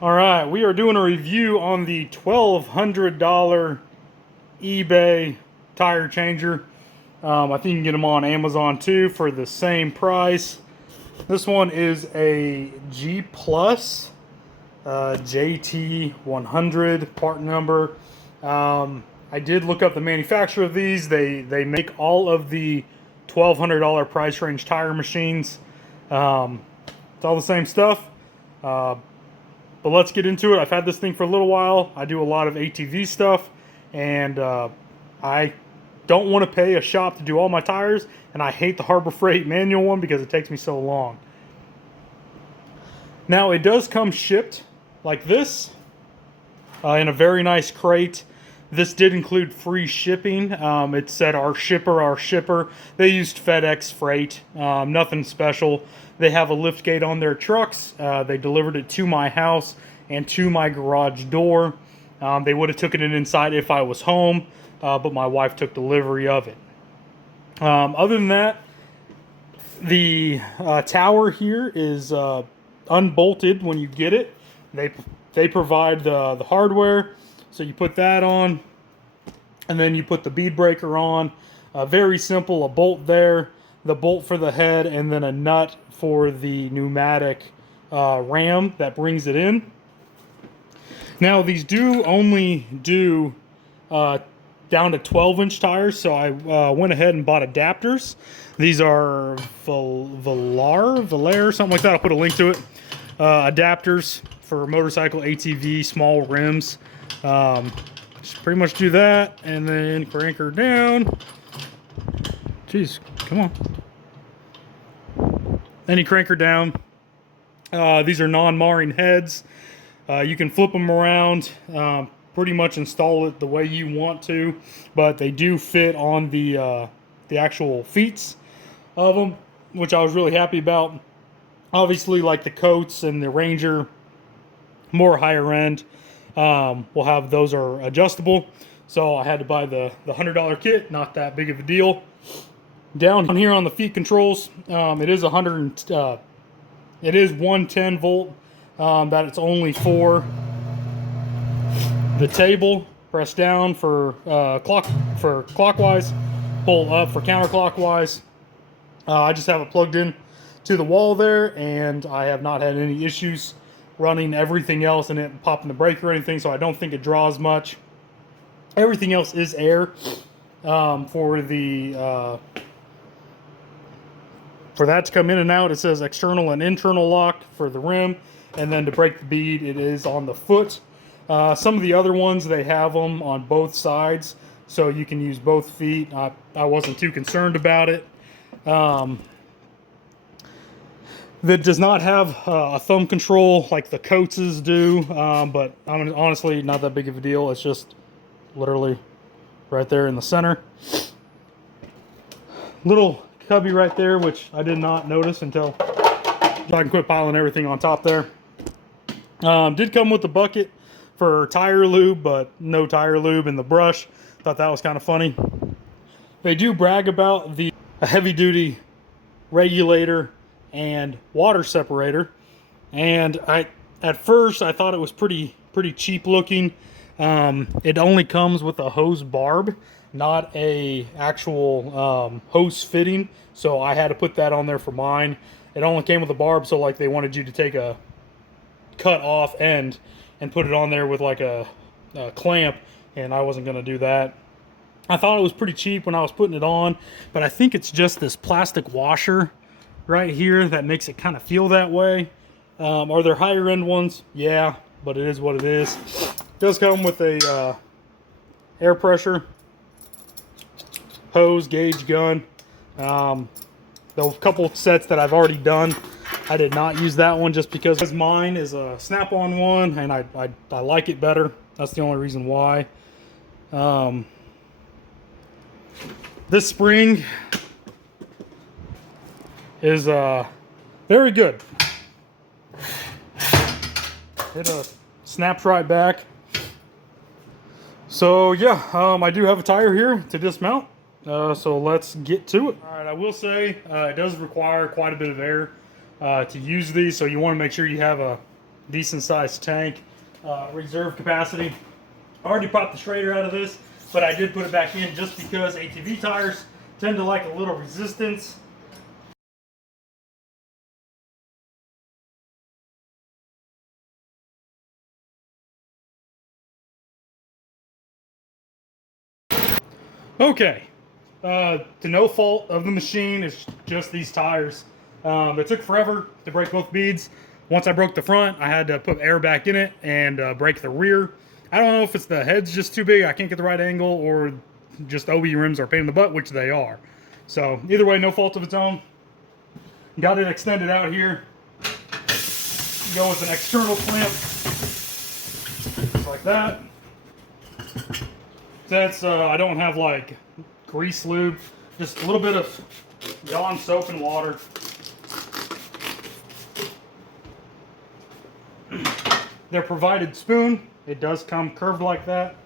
All right, we are doing a review on the $1,200 eBay tire changer. I think you can get them on Amazon too for the same price. This one is a G Plus JT100 part number. I did look up the manufacturer of these. They make all of the $1,200 price range tire machines. It's all the same stuff. But let's get into it. I've had this thing for a little while. I do a lot of ATV stuff, and I don't want to pay a shop to do all my tires, and I hate the Harbor Freight manual one because it takes me so long. Now, it does come shipped like this in a very nice crate. This did include free shipping. It said our shipper. They used FedEx freight, nothing special. They have a lift gate on their trucks. They delivered it to my house and to my garage door. They would have taken it inside if I was home, but my wife took delivery of it. Other than that, the tower here is unbolted when you get it. They provide the hardware, so you put that on, and then you put the bead breaker on. Very simple, a bolt there, the bolt for the head, and then a nut for the pneumatic ram that brings it in. Now, these do only do down to 12-inch tires, so I went ahead and bought adapters. These are Velar, something like that. I'll put a link to it. Adapters for motorcycle, ATV, small rims. Just pretty much do that, and then crank her down. Jeez, come on. Then you crank her down. These are non-marring heads. You can flip them around, pretty much install it the way you want to, but they do fit on the actual feet of them, which I was really happy about. Obviously, like the Coats and the Ranger, more higher end, will have those are adjustable. So I had to buy the $100 kit. Not that big of a deal. Down here on the feet controls, it is 110 volt. That it's only for the table. Press down for clockwise, pull up for counterclockwise. I just have it plugged in to the wall there, and I have not had any issues running everything else and it popping the brake or anything, so I don't think it draws much. Everything else is air. For that to come in and out, it says external and internal lock for the rim, and then to break the bead, it is on the foot. Some of the other ones, they have them on both sides, so you can use both feet. I wasn't too concerned about it. That does not have a thumb control like the Coatses do, but honestly, not that big of a deal. It's just literally right there in the center. Little cubby right there, which I did not notice until I can quit piling everything on top there. Did come with the bucket for tire lube, but no tire lube in the brush. Thought that was kind of funny. They do brag about the heavy duty regulator and water separator, and at first I thought it was pretty cheap looking. It only comes with a hose barb, not a actual hose fitting, so I had to put that on there for mine. It only came with a barb, so like they wanted you to take a cut off end and put it on there with like a clamp, and I wasn't going to do that. I thought it was pretty cheap when I was putting it on, but I think it's just this plastic washer right here that makes it kind of feel that way. Are there higher end ones? Yeah, but it is what it is. It does come with a air pressure hose, gauge, gun. The couple sets that I've already done, I did not use that one just because mine is a snap-on one, and I like it better. That's the only reason why. This spring is very good. It snaps right back. So yeah, I do have a tire here to dismount. So let's get to it. All right, I will say it does require quite a bit of air to use these, so you want to make sure you have a decent sized tank, reserve capacity. I already popped the Schrader out of this, but I did put it back in just because ATV tires tend to like a little resistance. Okay, to no fault of the machine, it's just these tires. It took forever to break both beads. Once I broke the front, I had to put air back in it and break the rear. I don't know if it's the head's just too big, I can't get the right angle, or just OE rims are a pain in the butt, which they are. So either way, no fault of its own. Got it extended out here. Go with an external clamp, just like that. Since I don't have like grease lube, just a little bit of Dawn soap and water. Their provided spoon, it does come curved like that.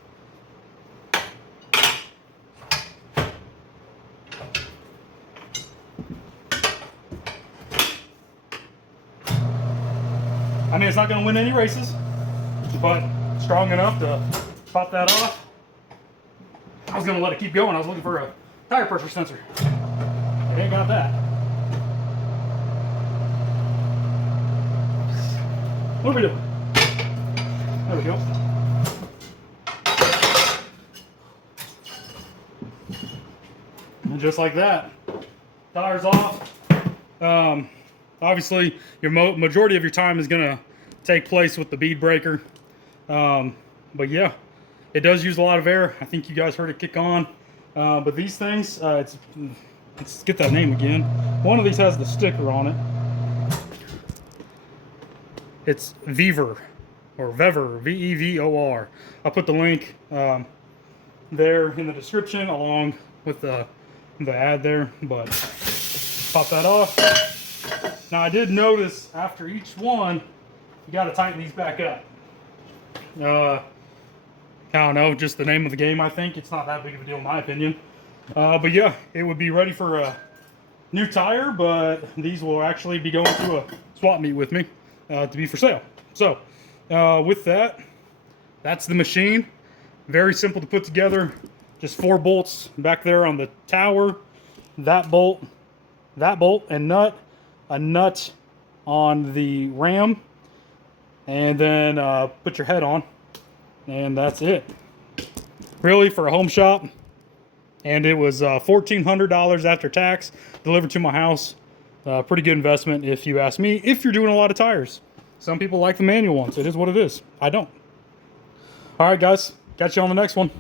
I mean, it's not going to win any races, but strong enough to pop that off. I was going to let it keep going. I was looking for a tire pressure sensor. It ain't got that. What are we doing? There we go. And just like that, tires off. Obviously, your majority of your time is going to take place with the bead breaker. But yeah, it does use a lot of air. I think you guys heard it kick on. But these things, let's get that name again. One of these has the sticker on it. It's Vevor, or Vevor, V-E-V-O-R. I'll put the link there in the description along with the ad there. But pop that off. Now I did notice after each one, you got to tighten these back up. I don't know, just the name of the game, I think. It's not that big of a deal in my opinion. But yeah, it would be ready for a new tire, but these will actually be going to a swap meet with me to be for sale. So, with that, that's the machine. Very simple to put together. Just 4 bolts back there on the tower. That bolt, and nut. A nut on the ram. And then put your head on. And that's it. Really, for a home shop. And it was $1,400 after tax, delivered to my house. Pretty good investment if you ask me, if you're doing a lot of tires. Some people like the manual ones. It is what it is. I don't. All right, guys. Catch you on the next one.